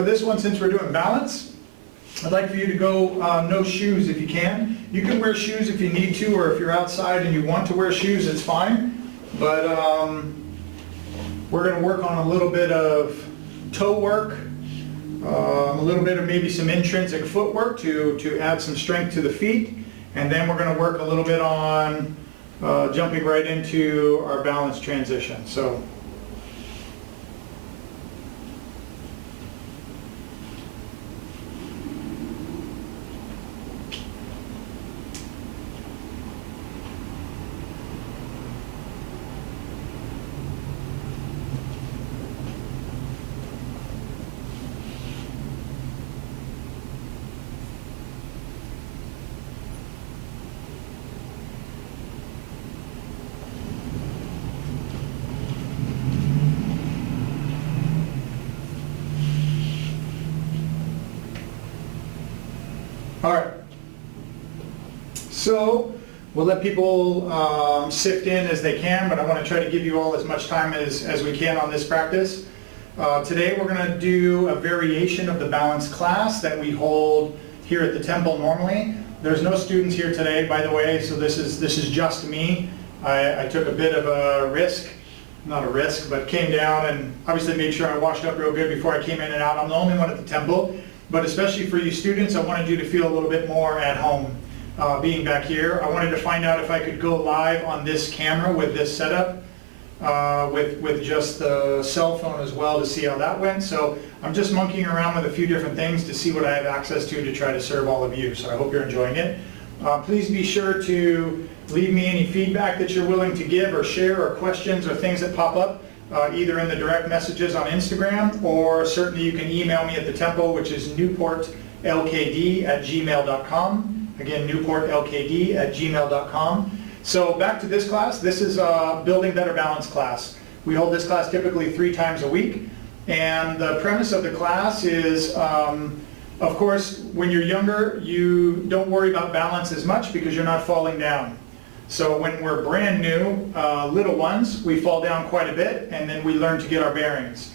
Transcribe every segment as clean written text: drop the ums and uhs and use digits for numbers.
For this one, since we're doing balance, I'd like for you to go no shoes if you can. You can wear shoes if you need to, or if you're outside and you want to wear shoes, it's fine. But we're going to work on a little bit of toe work, a little bit of maybe some intrinsic footwork to add some strength to the feet. And then we're going to work a little bit on jumping right into our balance transition. So. All right, so we'll let people sift in as they can, but I want to try to give you all as much time as we can on this practice. Today we're going to do a variation of the balance class that we hold here at the temple normally. There's no students here today, by the way, so this is just me. I took a bit of a risk, not a risk, but came down and obviously made sure I washed up real good before I came in and out. I'm the only one at the temple. But especially for you students, I wanted you to feel a little bit more at home being back here. I wanted to find out if I could go live on this camera with this setup, with just the cell phone as well, to see how that went. So I'm just monkeying around with a few different things to see what I have access to try to serve all of you. So I hope you're enjoying it. Please be sure to leave me any feedback that you're willing to give or share, or questions or things that pop up. Either in the direct messages on Instagram, or certainly you can email me at the temple, which is newportlkd@gmail.com. Again, newportlkd@gmail.com. So back to this class. This is a Building Better Balance class. We hold this class typically 3 times a week. And the premise of the class is, of course, when you're younger, you don't worry about balance as much because you're not falling down. So when we're brand new, little ones, we fall down quite a bit, and then we learn to get our bearings.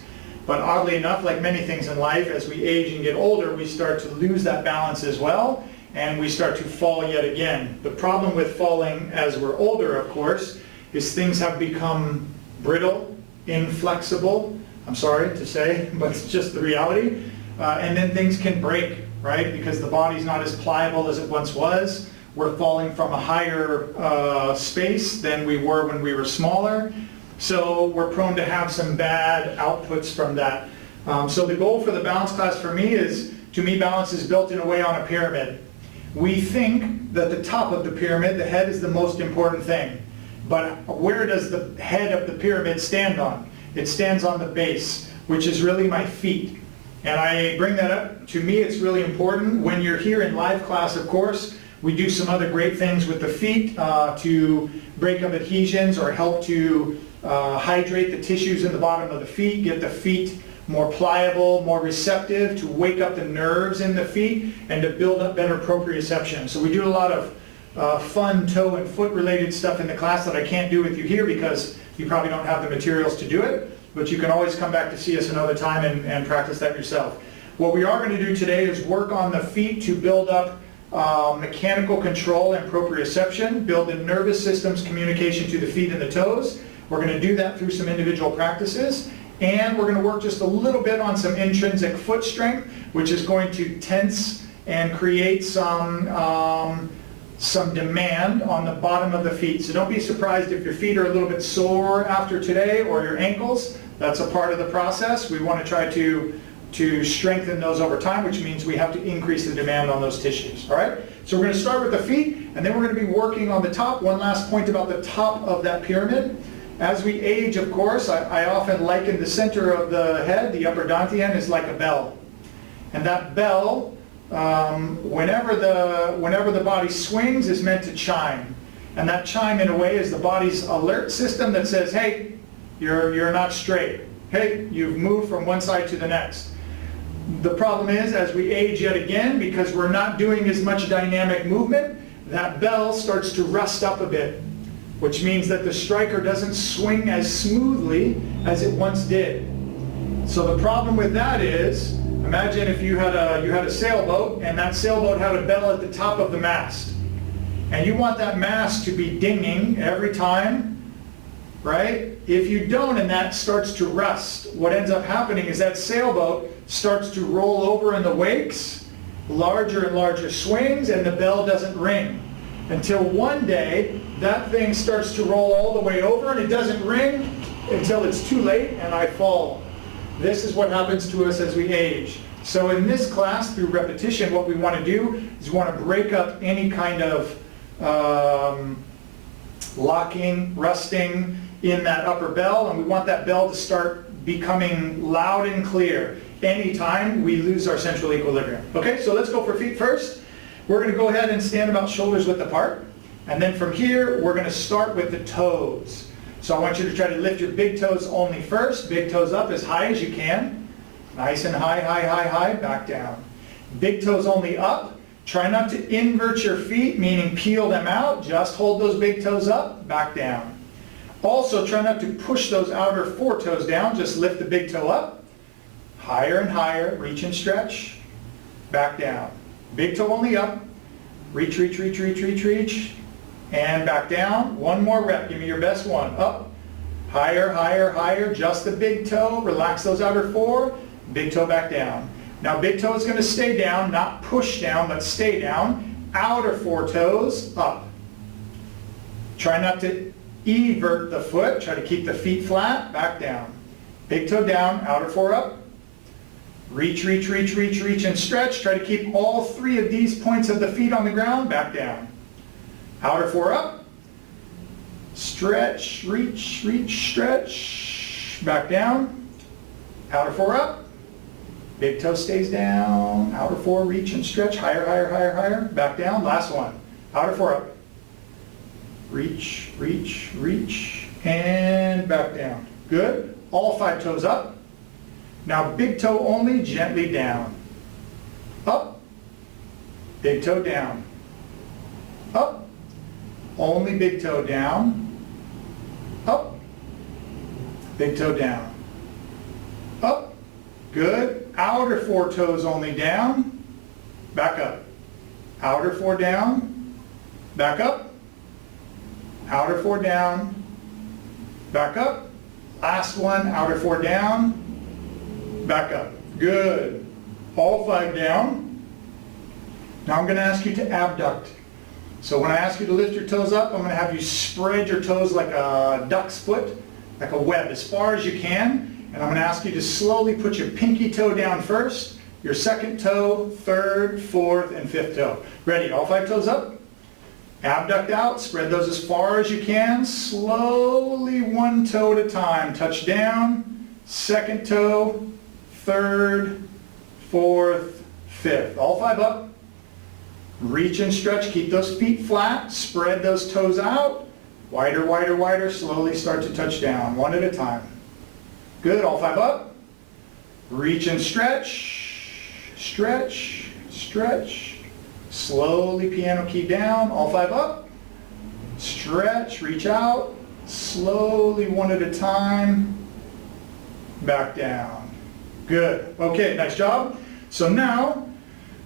But oddly enough, like many things in life, as we age and get older, we start to lose that balance as well, and we start to fall yet again. The problem with falling as we're older, of course, is things have become brittle, inflexible. I'm sorry to say, but it's just the reality. And then things can break, right? Because the body's not as pliable as it once was. We're falling from a higher space than we were when we were smaller. So we're prone to have some bad outputs from that. So the goal for the balance class for me is, balance is built in a way on a pyramid. We think that the top of the pyramid, the head, is the most important thing. But where does the head of the pyramid stand on? It stands on the base, which is really my feet. And I bring that up. To me, it's really important. When you're here in live class, of course, we do some other great things with the feet to break up adhesions or help to hydrate the tissues in the bottom of the feet, get the feet more pliable, more receptive, to wake up the nerves in the feet, and to build up better proprioception. So we do a lot of fun toe and foot related stuff in the class that I can't do with you here because you probably don't have the materials to do it, but you can always come back to see us another time and practice that yourself. What we are going to do today is work on the feet to build up mechanical control and proprioception, build the nervous system's communication to the feet and the toes. We're going to do that through some individual practices, and we're going to work just a little bit on some intrinsic foot strength, which is going to tense and create some demand on the bottom of the feet. So don't be surprised if your feet are a little bit sore after today, or your ankles. That's a part of the process. We want to try to strengthen those over time, which means we have to increase the demand on those tissues. All right? So we're going to start with the feet, and then we're going to be working on the top. One last point about the top of that pyramid. As we age, of course, I often liken the center of the head, the upper dantian, is like a bell. And that bell, whenever the body swings, is meant to chime. And that chime, in a way, is the body's alert system that says, hey, you're not straight. Hey, you've moved from one side to the next. The problem is, as we age yet again, because we're not doing as much dynamic movement, that bell starts to rust up a bit, which means that the striker doesn't swing as smoothly as it once did. So the problem with that is, Imagine if you had a sailboat, and that sailboat had a bell at the top of the mast. And you want that mast to be dinging every time, right? If you don't and that starts to rust, what ends up happening is that sailboat starts to roll over in the wakes, larger and larger swings, and the bell doesn't ring. Until one day, that thing starts to roll all the way over and it doesn't ring until it's too late and I fall. This is what happens to us as we age. So in this class, through repetition, what we want to do is we want to break up any kind of locking, rusting in that upper bell, and we want that bell to start becoming loud and clear anytime we lose our central equilibrium. Okay, so let's go for feet first. We're going to go ahead and stand about shoulders width apart, and then from here we're going to start with the toes. So I want you to try to lift your big toes only first. Big toes up as high as you can. Nice and high, high, high, high, back down. Big toes only up. Try not to invert your feet, meaning peel them out. Just hold those big toes up, back down. Also, try not to push those outer four toes down. Just lift the big toe up. Higher and higher. Reach and stretch. Back down. Big toe only up. Reach, reach, reach, reach, reach, reach. And back down. One more rep. Give me your best one. Up. Higher, higher, higher. Just the big toe. Relax those outer four. Big toe back down. Now big toe is going to stay down, not push down, but stay down. Outer four toes up. Try not to evert the foot. Try to keep the feet flat. Back down. Big toe down. Outer four up. Reach, reach, reach, reach, reach, and stretch. Try to keep all three of these points of the feet on the ground. Back down. Outer four up. Stretch, reach, reach, stretch. Back down. Outer four up. Big toe stays down. Outer four, reach and stretch. Higher, higher, higher, higher. Back down. Last one. Outer four up. Reach, reach, reach, and back down. Good. All five toes up. Now big toe only, gently down. Up. Big toe down. Up. Only big toe down. Up. Big toe down. Up. Good. Outer four toes only down. Back up. Outer four down. Back up. Outer four down. Back up. Last one. Outer four down. Back up. Good. All five down. Now I'm going to ask you to abduct. So when I ask you to lift your toes up, I'm going to have you spread your toes like a duck's foot, like a web, as far as you can. And I'm going to ask you to slowly put your pinky toe down first, your second toe, third, fourth, and fifth toe. Ready? All five toes up. Abduct out. Spread those as far as you can. Slowly, one toe at a time. Touch down. Second toe, third, fourth, fifth. All five up. Reach and stretch. Keep those feet flat. Spread those toes out. Wider, wider, wider. Slowly start to touch down. One at a time. Good. All five up. Reach and stretch. Stretch. Stretch. Slowly piano key down. All five up. Stretch. Reach out. Slowly, one at a time. Back down. Good. Okay, nice job. So now,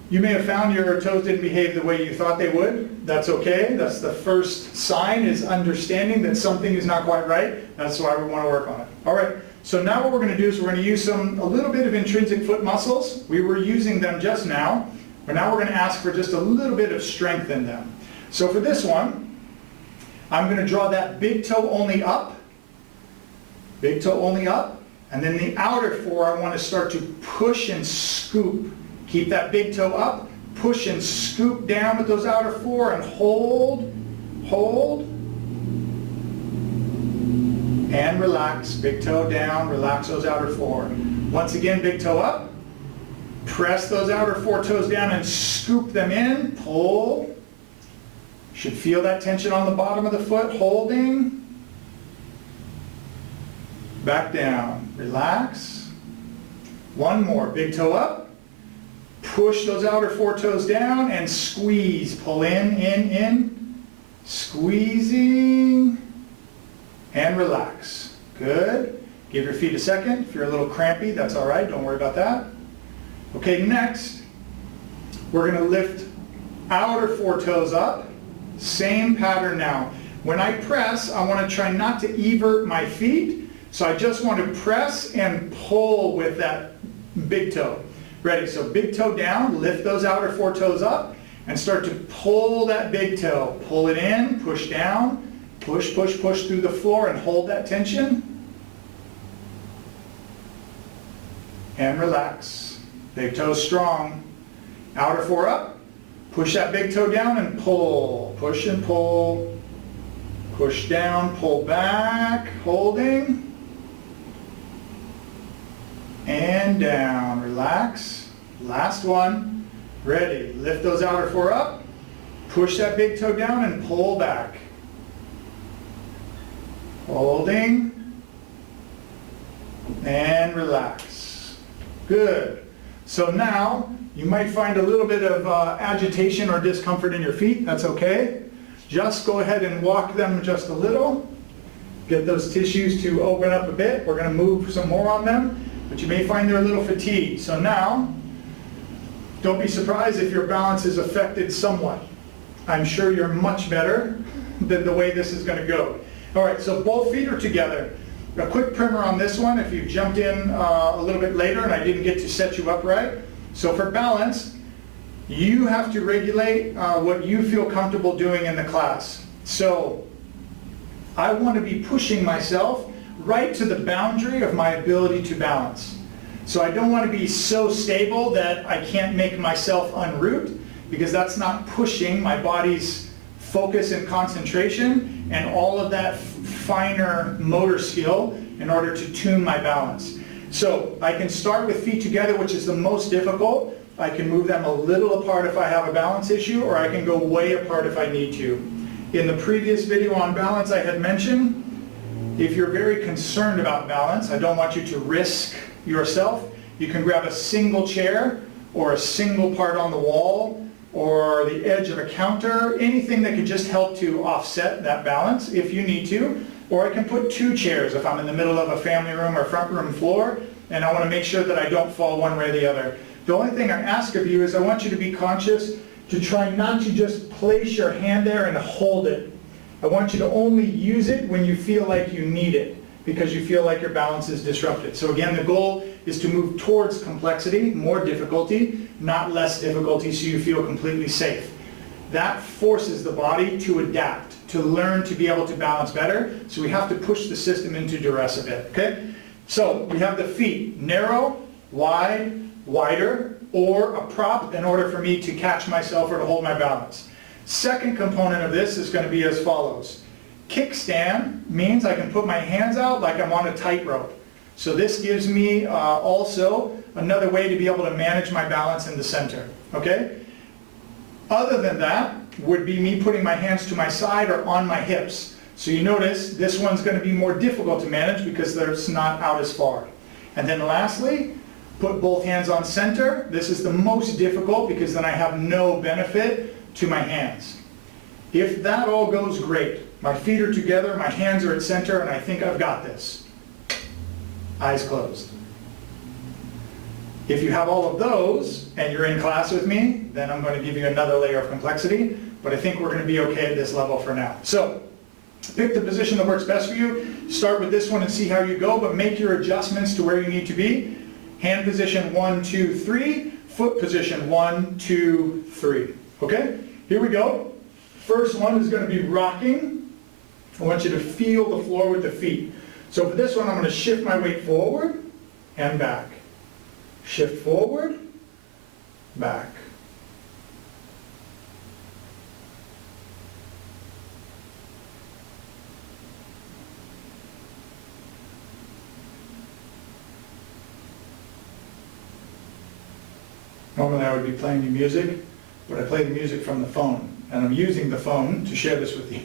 you may have found your toes didn't behave the way you thought they would. That's okay. That's the first sign, is understanding that something is not quite right. That's why we want to work on it. All right. So now what we're going to do is we're going to use a little bit of intrinsic foot muscles. We were using them just now, but now we're going to ask for just a little bit of strength in them. So for this one, I'm going to draw that big toe only up, big toe only up, and then the outer four I want to start to push and scoop. Keep that big toe up, push and scoop down with those outer four, and hold, hold, and relax. Big toe down, relax those outer four. Once again, big toe up. Press those outer four toes down and scoop them in. Pull. Should feel that tension on the bottom of the foot. Holding. Back down. Relax. One more. Big toe up. Push those outer four toes down and squeeze. Pull in. Squeezing. And relax. Good. Give your feet a second. If you're a little crampy, that's all right. Don't worry about that. Okay, next, we're going to lift outer 4 toes up. Same pattern now. When I press, I want to try not to evert my feet, so I just want to press and pull with that big toe. Ready? So big toe down, lift those outer 4 toes up, and start to pull that big toe. Pull it in, push down, push, push, push through the floor and hold that tension. And relax. Big toe strong. Outer 4 up. Push that big toe down and pull. Push and pull. Push down, pull back, holding. And down. Relax. Last one. Ready. Lift those outer 4 up. Push that big toe down and pull back. Holding. And relax. Good. So now, you might find a little bit of agitation or discomfort in your feet. That's okay. Just go ahead and walk them just a little. Get those tissues to open up a bit. We're going to move some more on them, but you may find they're a little fatigued. So now, don't be surprised if your balance is affected somewhat. I'm sure you're much better than the way this is going to go. All right, so both feet are together. A quick primer on this one if you jumped in a little bit later and I didn't get to set you up right. So for balance, you have to regulate what you feel comfortable doing in the class. So I want to be pushing myself right to the boundary of my ability to balance. So I don't want to be so stable that I can't make myself en route, because that's not pushing my body's focus and concentration and all of that finer motor skill in order to tune my balance. So I can start with feet together, which is the most difficult. I can move them a little apart if I have a balance issue, or I can go way apart if I need to. In the previous video on balance, I had mentioned, if you're very concerned about balance, I don't want you to risk yourself, you can grab a single chair or a single part on the wall or the edge of a counter, anything that could just help to offset that balance if you need to. Or I can put 2 chairs if I'm in the middle of a family room or front room floor and I want to make sure that I don't fall one way or the other. The only thing I ask of you is I want you to be conscious to try not to just place your hand there and hold it. I want you to only use it when you feel like you need it, because you feel like your balance is disrupted. So again, the goal is to move towards complexity, more difficulty, not less difficulty, so you feel completely safe. That forces the body to adapt, to learn to be able to balance better, so we have to push the system into duress a bit, okay? So we have the feet, narrow, wide, wider, or a prop in order for me to catch myself or to hold my balance. Second component of this is going to be as follows. Kickstand means I can put my hands out like I'm on a tightrope. So this gives me also another way to be able to manage my balance in the center, okay? Other than that would be me putting my hands to my side or on my hips. So you notice this one's going to be more difficult to manage because it's not out as far. And then lastly, put both hands on center. This is the most difficult because then I have no benefit to my hands. If that all goes great, my feet are together, my hands are at center, and I think I've got this. Eyes closed. If you have all of those, and you're in class with me, then I'm going to give you another layer of complexity, but I think we're going to be okay at this level for now. So, pick the position that works best for you. Start with this one and see how you go, but make your adjustments to where you need to be. Hand position 1, 2, 3. Foot position 1, 2, 3. Okay? Here we go. First one is going to be rocking. I want you to feel the floor with the feet. So for this one, I'm going to shift my weight forward and back. Shift forward, back. Normally I would be playing you music, but I play the music from the phone, and I'm using the phone to share this with you.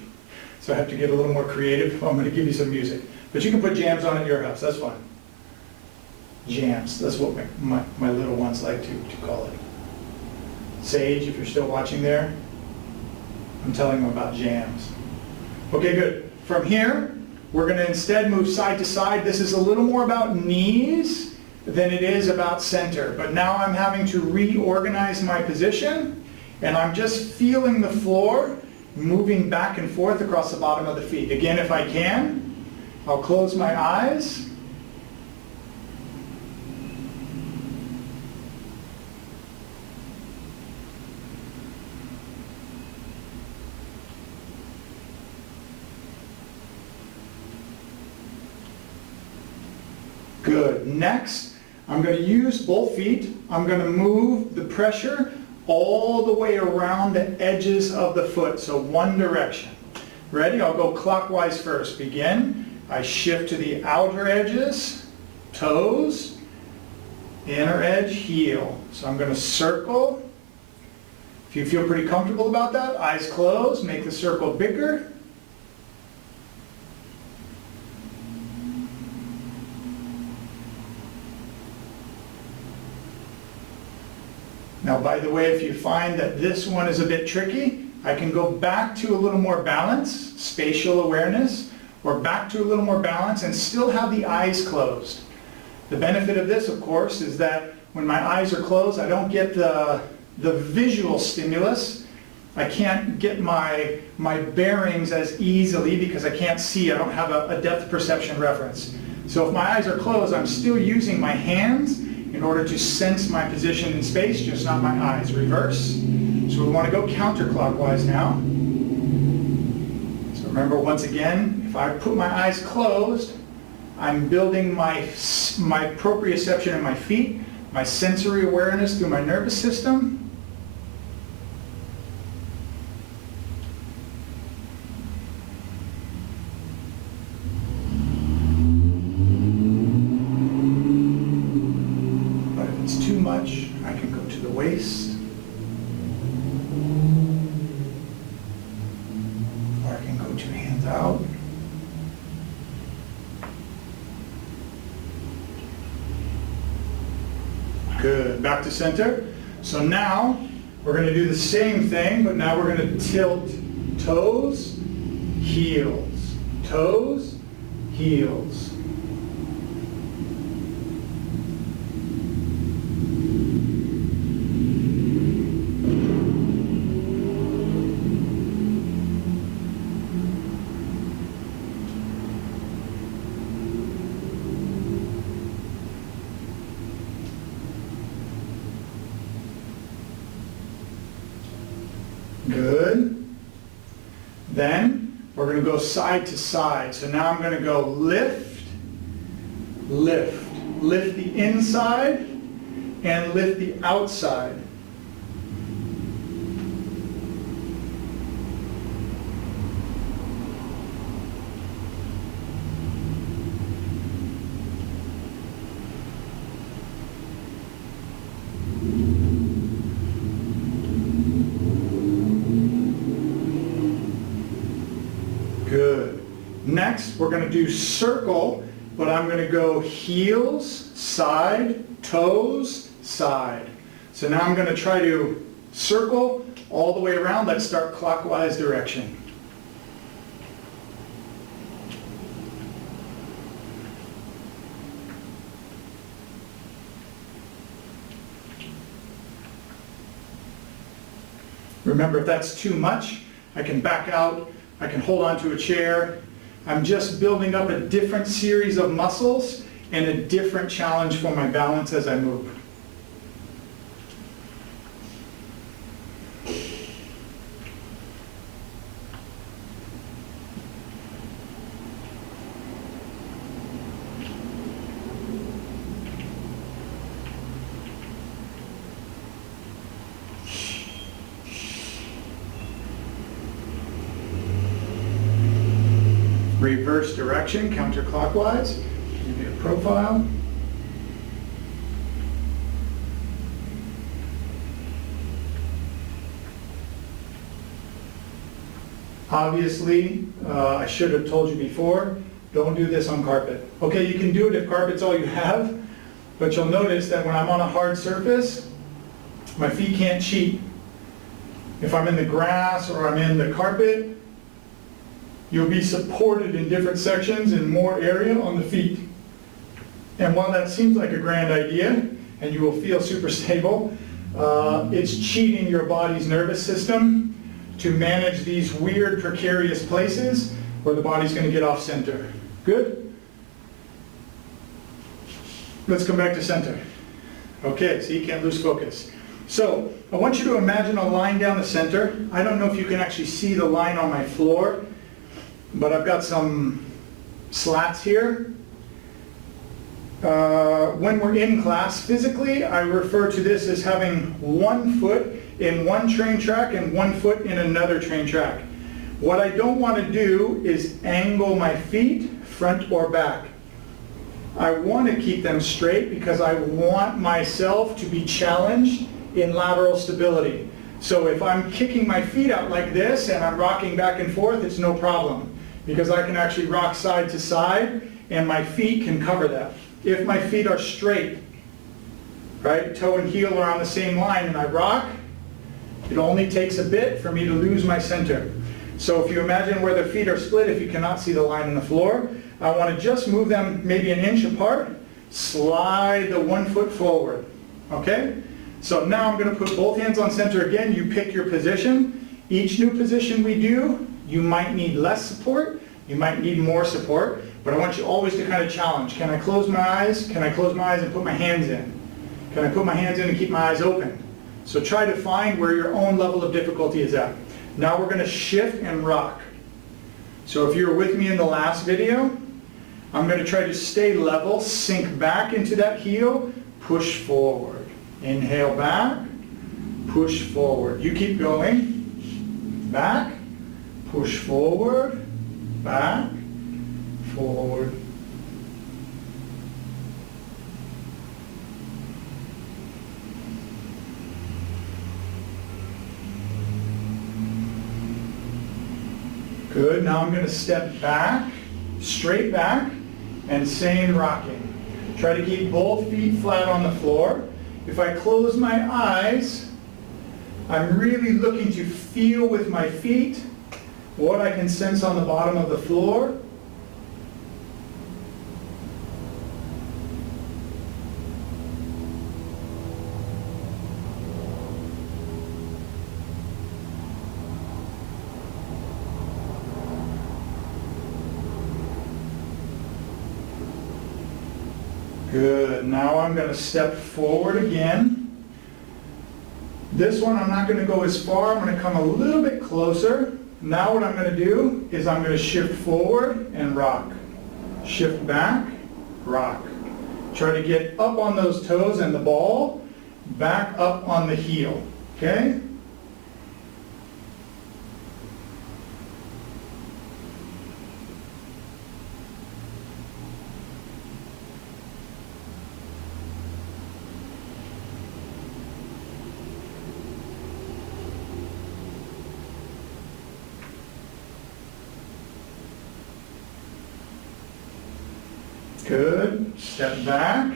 So I have to get a little more creative. I'm going to give you some music. But you can put jams on at your house, that's fine. Jams, that's what my little ones like to call it. Sage, if you're still watching there, I'm telling them about jams. Okay, good. From here, we're going to instead move side to side. This is a little more about knees than it is about center. But now I'm having to reorganize my position, and I'm just feeling the floor moving back and forth across the bottom of the feet. Again, if I can, I'll close my eyes. Good. Next, I'm going to use both feet. I'm going to move the pressure all the way around the edges of the foot, so one direction. Ready? I'll go clockwise first. Begin. I shift to the outer edges, toes, inner edge, heel. So I'm going to circle. If you feel pretty comfortable about that, eyes closed, make the circle bigger. Now, by the way, if you find that this one is a bit tricky, I can go back to a little more balance, spatial awareness, or back to a little more balance and still have the eyes closed. The benefit of this, of course, is that when my eyes are closed, I don't get the visual stimulus. I can't get my bearings as easily because I can't see. I don't have a depth perception reference. So if my eyes are closed, I'm still using my hands in order to sense my position in space, just not my eyes. Reverse. So we want to go counterclockwise now. So remember, once again, if I put my eyes closed, I'm building my proprioception in my feet, my sensory awareness through my nervous system. I can go to the waist, or I can go 2 hands out. Good, back to center. So now we're going to do the same thing, but now we're going to tilt toes, heels, toes, heels. Good. Then we're going to go side to side. So now I'm going to go lift, lift. Lift the inside and lift the outside. Good. Next, we're going to do circle, but I'm going to go heels, side, toes, side. So now I'm going to try to circle all the way around. Let's start clockwise direction. Remember, if that's too much, I can back out. I can hold onto a chair. I'm just building up a different series of muscles and a different challenge for my balance as I move. Reverse direction, counterclockwise. Give me a profile. Obviously, I should have told you before, don't do this on carpet. Okay, you can do it if carpet's all you have, but you'll notice that when I'm on a hard surface, my feet can't cheat. If I'm in the grass or I'm in the carpet, you'll be supported in different sections and more area on the feet. And while that seems like a grand idea, and you will feel super stable, it's cheating your body's nervous system to manage these weird, precarious places where the body's going to get off center. Good? Let's come back to center. Okay, so you can't lose focus. So, I want you to imagine a line down the center. I don't know if you can actually see the line on my floor, but I've got some slats here. When we're in class physically, I refer to this as having 1 foot in one train track and 1 foot in another train track. What I don't want to do is angle my feet front or back. I want to keep them straight because I want myself to be challenged in lateral stability. So if I'm kicking my feet out like this and I'm rocking back and forth, it's no problem because I can actually rock side to side and my feet can cover that. If my feet are straight, right, toe and heel are on the same line and I rock, it only takes a bit for me to lose my center. So if you imagine where the feet are split, if you cannot see the line on the floor, I want to just move them maybe an inch apart, slide the 1 foot forward, okay? So now I'm going to put both hands on center again. You pick your position. Each new position we do, you might need less support, you might need more support, but I want you always to kind of challenge. Can I close my eyes? Can I close my eyes and put my hands in? Can I put my hands in and keep my eyes open? So try to find where your own level of difficulty is at. Now we're going to shift and rock. So if you were with me in the last video, I'm going to try to stay level, sink back into that heel, push forward. Inhale back, push forward. You keep going. Back, push forward, back, forward. Good. Now I'm going to step back, straight back, and same rocking. Try to keep both feet flat on the floor. If I close my eyes, I'm really looking to feel with my feet what I can sense on the bottom of the floor. Good. Now I'm going to step forward again. This one I'm not going to go as far. I'm going to come a little bit closer. Now what I'm going to do is I'm going to shift forward and rock. Shift back, rock. Try to get up on those toes and the ball, back up on the heel. Okay? Good. Step back.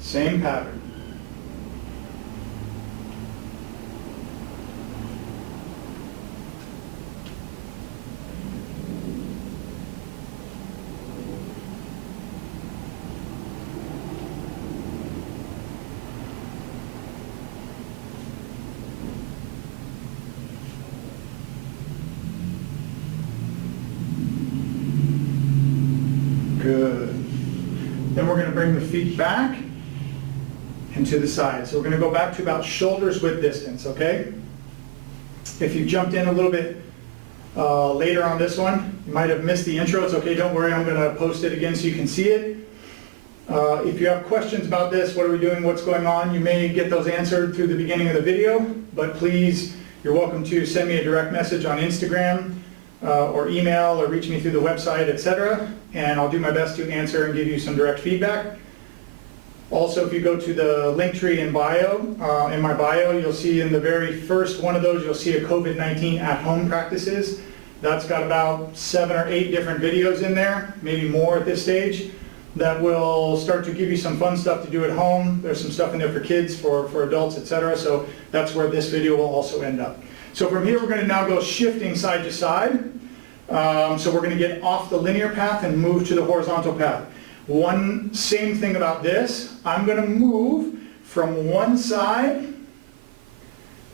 Same pattern. Good. Then we're going to bring the feet back and to the side. So we're going to go back to about shoulders width distance, okay? If you jumped in a little bit later on this one, you might have missed the intro. It's okay, don't worry, I'm going to post it again so you can see it. If you have questions about this, what are we doing, what's going on, you may get those answered through the beginning of the video, but please, you're welcome to send me a direct message on Instagram or email or reach me through the website, etc. And I'll do my best to answer and give you some direct feedback. Also, if you go to the link tree in my bio, you'll see in the very first one of those, you'll see a COVID-19 at-home practices. That's got about 7 or 8 different videos in there, maybe more at this stage, that will start to give you some fun stuff to do at home. There's some stuff in there for kids, for adults, etc. So that's where this video will also end up. So from here, we're going to now go shifting side to side. So we're going to get off the linear path and move to the horizontal path. Same thing about this. I'm going to move from one side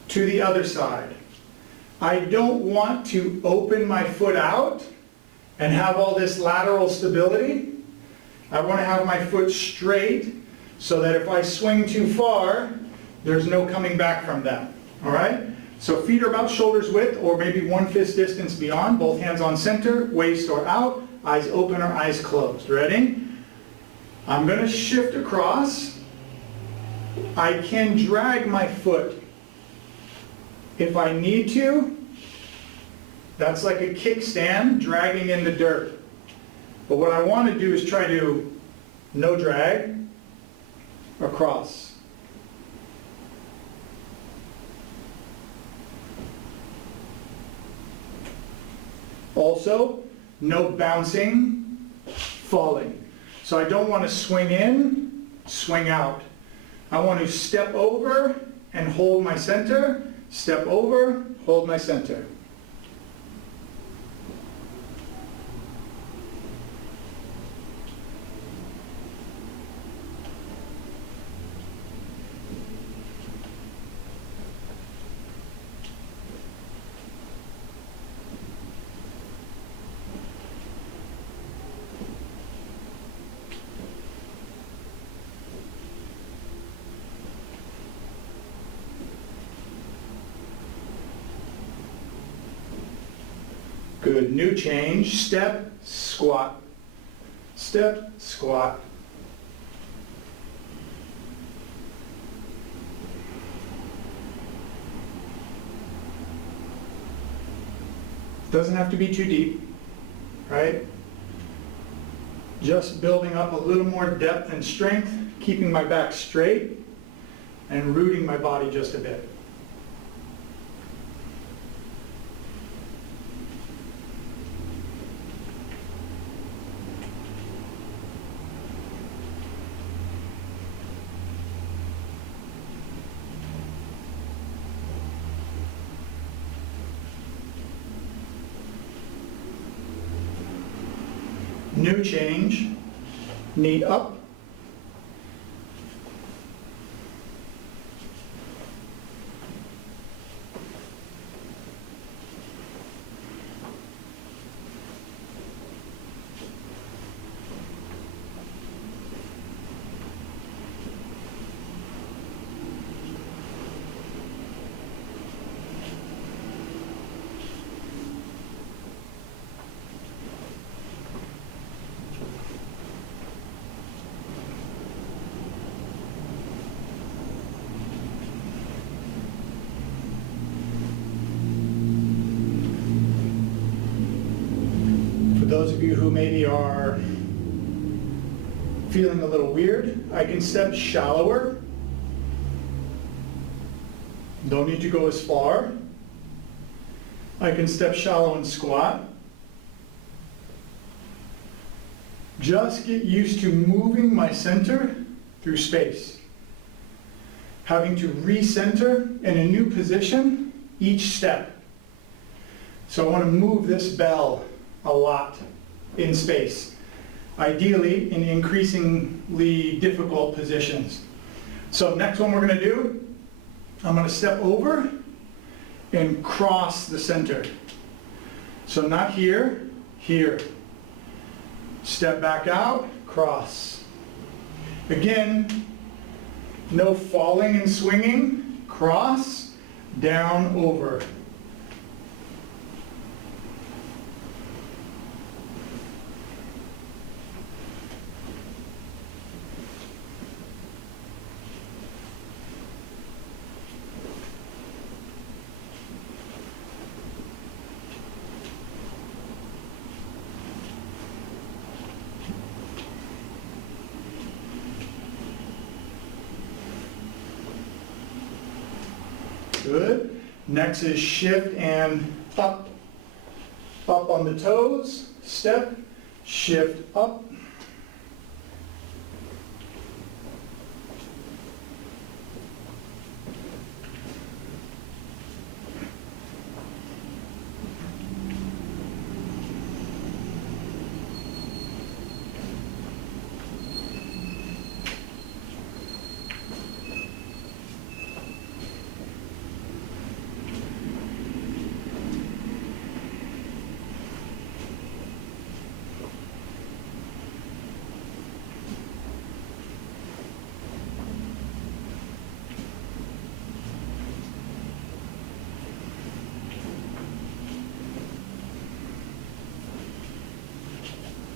to the other side. I don't want to open my foot out and have all this lateral stability. I want to have my foot straight so that if I swing too far, there's no coming back from that. All right? So feet are about shoulders width or maybe 1 fist distance beyond, both hands on center, waist or out, eyes open or eyes closed. Ready? I'm going to shift across. I can drag my foot if I need to. That's like a kickstand, dragging in the dirt. But what I want to do is try to no drag across. Also, no bouncing, falling. So I don't want to swing in, swing out. I want to step over and hold my center, step over, hold my center. Good. New change. Step, squat. Step, squat. Doesn't have to be too deep, right? Just building up a little more depth and strength, keeping my back straight and rooting my body just a bit. New change, knee up. Those of you who maybe are feeling a little weird, I can step shallower. Don't need to go as far. I can step shallow and squat. Just get used to moving my center through space. Having to recenter in a new position each step. So I want to move this bell a lot in space, ideally in increasingly difficult positions. So next one we're going to do, I'm going to step over and cross the center. So not here, here. Step back out, cross. Again, no falling and swinging, cross, down, over. Good. Next is shift and up. Up on the toes, step, shift up.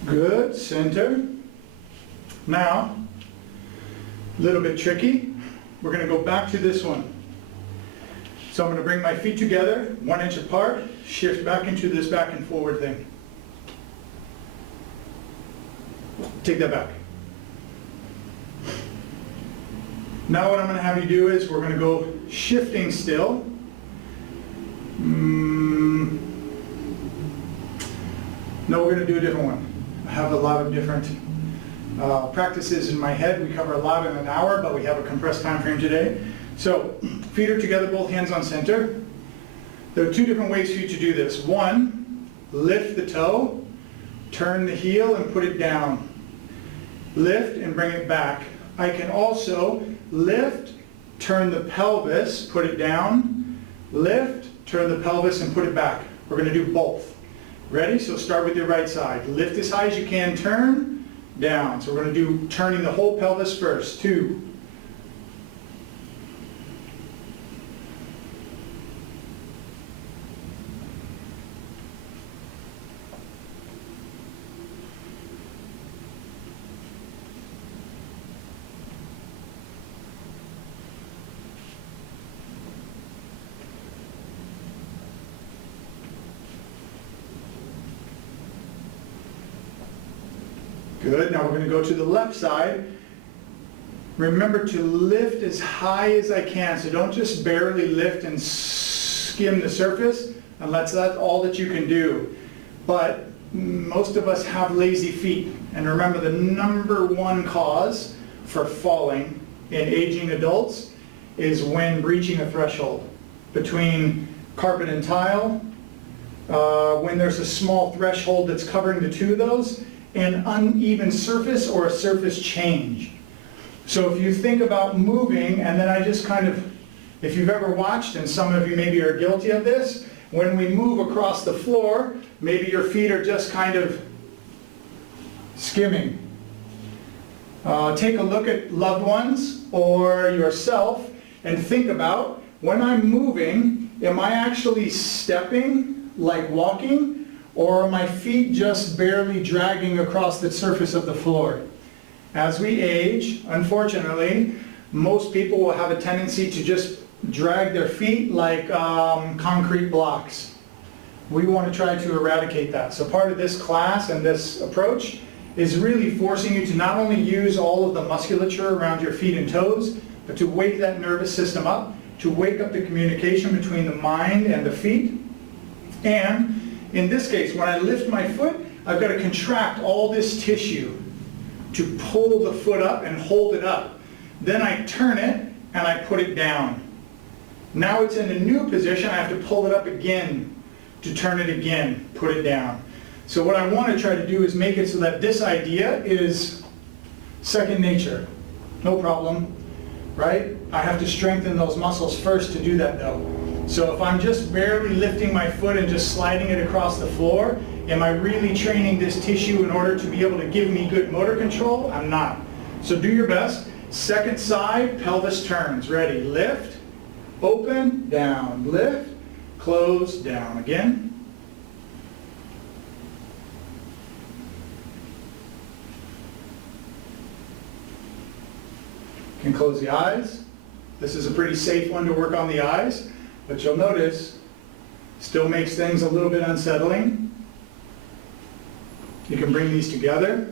Good, center. Now, a little bit tricky. We're going to go back to this one. So I'm going to bring my feet together, 1 inch apart, shift back into this back and forward thing. Take that back. Now what I'm going to have you do is we're going to go shifting still. No, we're going to do a different one. I have a lot of different practices in my head. We cover a lot in an hour, but we have a compressed time frame today. So feet are together, both hands on center. There are 2 different ways for you to do this. One, lift the toe, turn the heel and put it down. Lift and bring it back. I can also lift, turn the pelvis, put it down, lift, turn the pelvis and put it back. We're going to do both. Ready? So start with your right side. Lift as high as you can, turn, down. So we're going to do turning the whole pelvis first. 2. Good. Now we're going to go to the left side. Remember to lift as high as I can. So don't just barely lift and skim the surface unless that's all that you can do. But most of us have lazy feet. And remember, the number 1 cause for falling in aging adults is when breaching a threshold between carpet and tile. When there's a small threshold that's covering the 2 of those, an uneven surface or a surface change. So if you think about moving, and then I just kind of, if you've ever watched, and some of you maybe are guilty of this, when we move across the floor, maybe your feet are just kind of skimming. Take a look at loved ones or yourself and think about, when I'm moving, am I actually stepping like walking? Or are my feet just barely dragging across the surface of the floor? As we age, unfortunately, most people will have a tendency to just drag their feet like concrete blocks. We want to try to eradicate that. So part of this class and this approach is really forcing you to not only use all of the musculature around your feet and toes, but to wake that nervous system up, to wake up the communication between the mind and the feet. And in this case, when I lift my foot, I've got to contract all this tissue to pull the foot up and hold it up. Then I turn it and I put it down. Now it's in a new position. I have to pull it up again to turn it again, put it down. So what I want to try to do is make it so that this idea is second nature. No problem, right? I have to strengthen those muscles first to do that though. So if I'm just barely lifting my foot and just sliding it across the floor, am I really training this tissue in order to be able to give me good motor control? I'm not. So do your best. Second side, pelvis turns. Ready? Lift, open, down, lift, close, down. Again. You can close the eyes. This is a pretty safe one to work on the eyes. But you'll notice, still makes things a little bit unsettling. You can bring these together.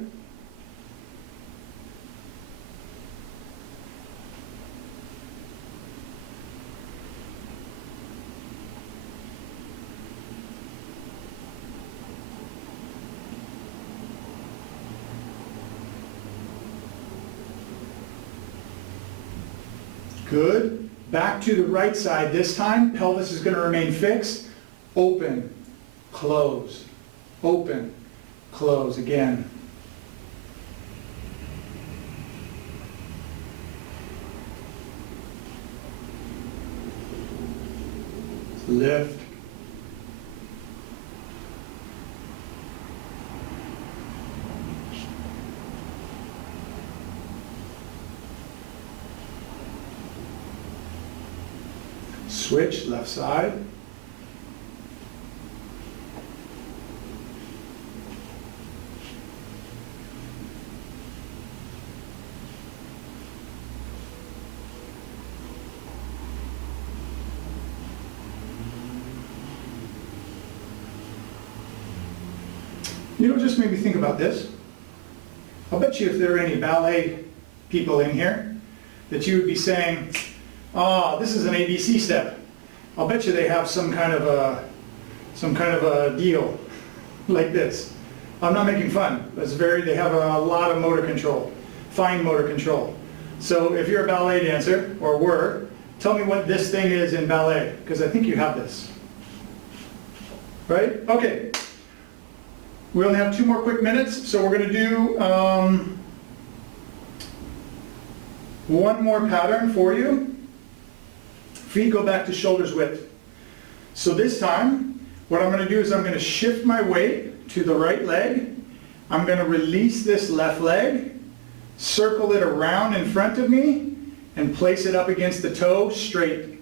Good. Back to the right side this time. Pelvis is going to remain fixed. Open, close, open, close. Again. Lift. Switch, left side. You know, just made me think about this. I'll bet you if there are any ballet people in here, that you would be saying, oh, this is an ABC step. I'll bet you they have some kind of a deal like this. I'm not making fun. They have a lot of motor control, fine motor control. So if you're a ballet dancer, or were, tell me what this thing is in ballet, because I think you have this. Right? Okay. We only have 2 more quick minutes, so we're going to do one more pattern for you. Feet go back to shoulders width. So this time, what I'm going to do is I'm going to shift my weight to the right leg. I'm going to release this left leg, circle it around in front of me, and place it up against the toe straight.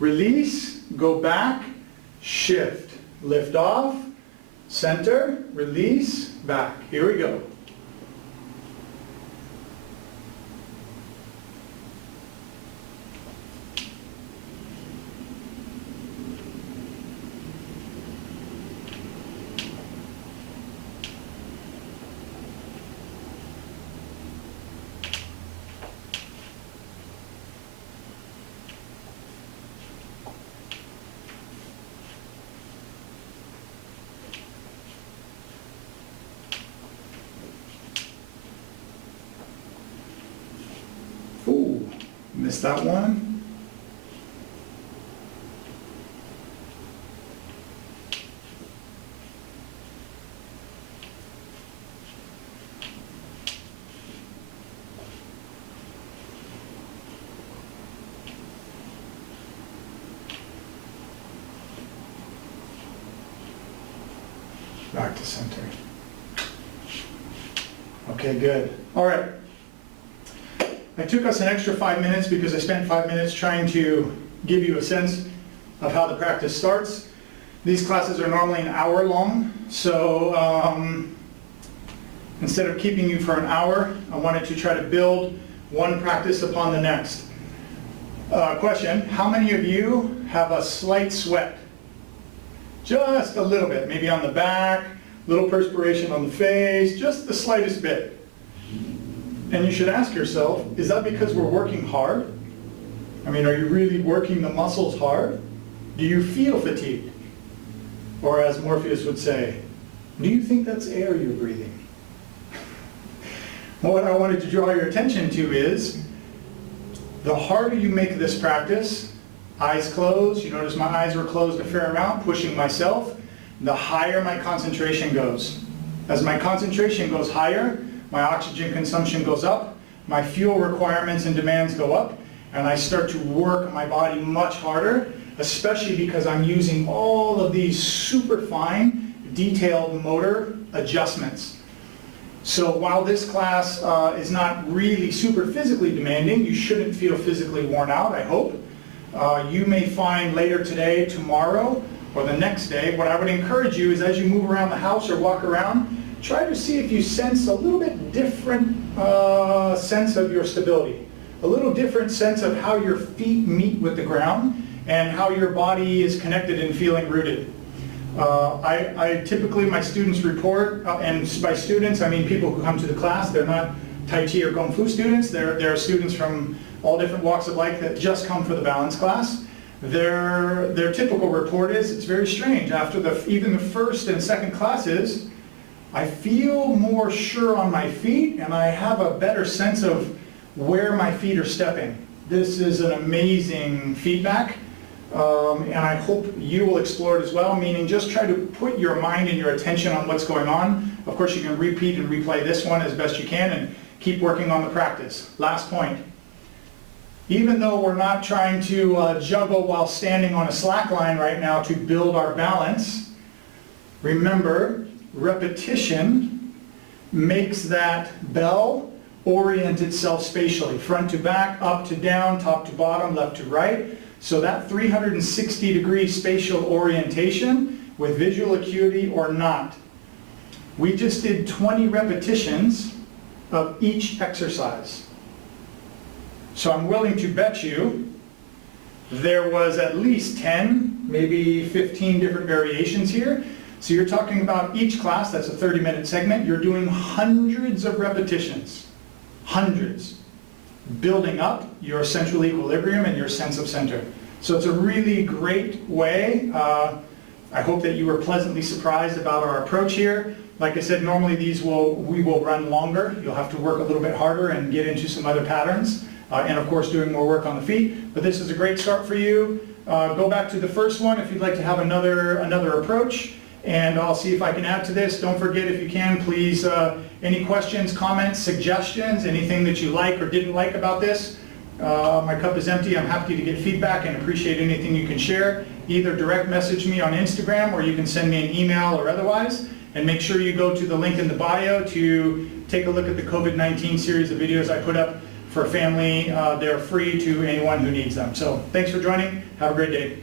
Release, go back, shift, lift off, center, release, back. Here we go. Ooh, missed that one. Back to center. Okay, good. All right. I took us an extra 5 minutes because I spent 5 minutes trying to give you a sense of how the practice starts. These classes are normally an hour long, so instead of keeping you for an hour, I wanted to try to build one practice upon the next. Question, how many of you have a slight sweat? Just a little bit, maybe on the back, little perspiration on the face, just the slightest bit. And you should ask yourself, is that because we're working hard? I mean, are you really working the muscles hard? Do you feel fatigued? Or as Morpheus would say, do you think that's air you're breathing? What I wanted to draw your attention to is, the harder you make this practice, eyes closed, you notice my eyes were closed a fair amount, pushing myself, the higher my concentration goes. As my concentration goes higher, my oxygen consumption goes up, my fuel requirements and demands go up, and I start to work my body much harder, especially because I'm using all of these super fine, detailed motor adjustments. So while this class is not really super physically demanding, you shouldn't feel physically worn out, I hope. You may find later today, tomorrow, or the next day, what I would encourage you is as you move around the house or walk around, try to see if you sense a little bit different sense of your stability, a little different sense of how your feet meet with the ground and how your body is connected and feeling rooted. I typically, my students report, and by students I mean people who come to the class, they're not Tai Chi or Kung Fu students, they're students from all different walks of life that just come for the balance class. Their typical report is, it's very strange, after even the first and second classes, I feel more sure on my feet and I have a better sense of where my feet are stepping. This is an amazing feedback, and I hope you will explore it as well, meaning just try to put your mind and your attention on what's going on. Of course you can repeat and replay this one as best you can and keep working on the practice. Last point. Even though we're not trying to juggle while standing on a slack line right now to build our balance, remember, repetition makes that bell orient itself spatially, front to back, up to down, top to bottom, left to right. So that 360-degree spatial orientation, with visual acuity or not. We just did 20 repetitions of each exercise. So I'm willing to bet you there was at least 10, maybe 15 different variations here. So you're talking about each class, that's a 30-minute segment, you're doing hundreds of repetitions, hundreds, building up your central equilibrium and your sense of center. So it's a really great way. I hope that you were pleasantly surprised about our approach here. Like I said, normally we will run longer. You'll have to work a little bit harder and get into some other patterns. And of course doing more work on the feet. But this is a great start for you. Go back to the first one if you'd like to have another approach. And I'll see if I can add to this. Don't forget, if you can, please, any questions, comments, suggestions, anything that you like or didn't like about this. My cup is empty. I'm happy to get feedback and appreciate anything you can share. Either direct message me on Instagram or you can send me an email or otherwise. And make sure you go to the link in the bio to take a look at the COVID-19 series of videos I put up for family. They're free to anyone who needs them. So thanks for joining. Have a great day.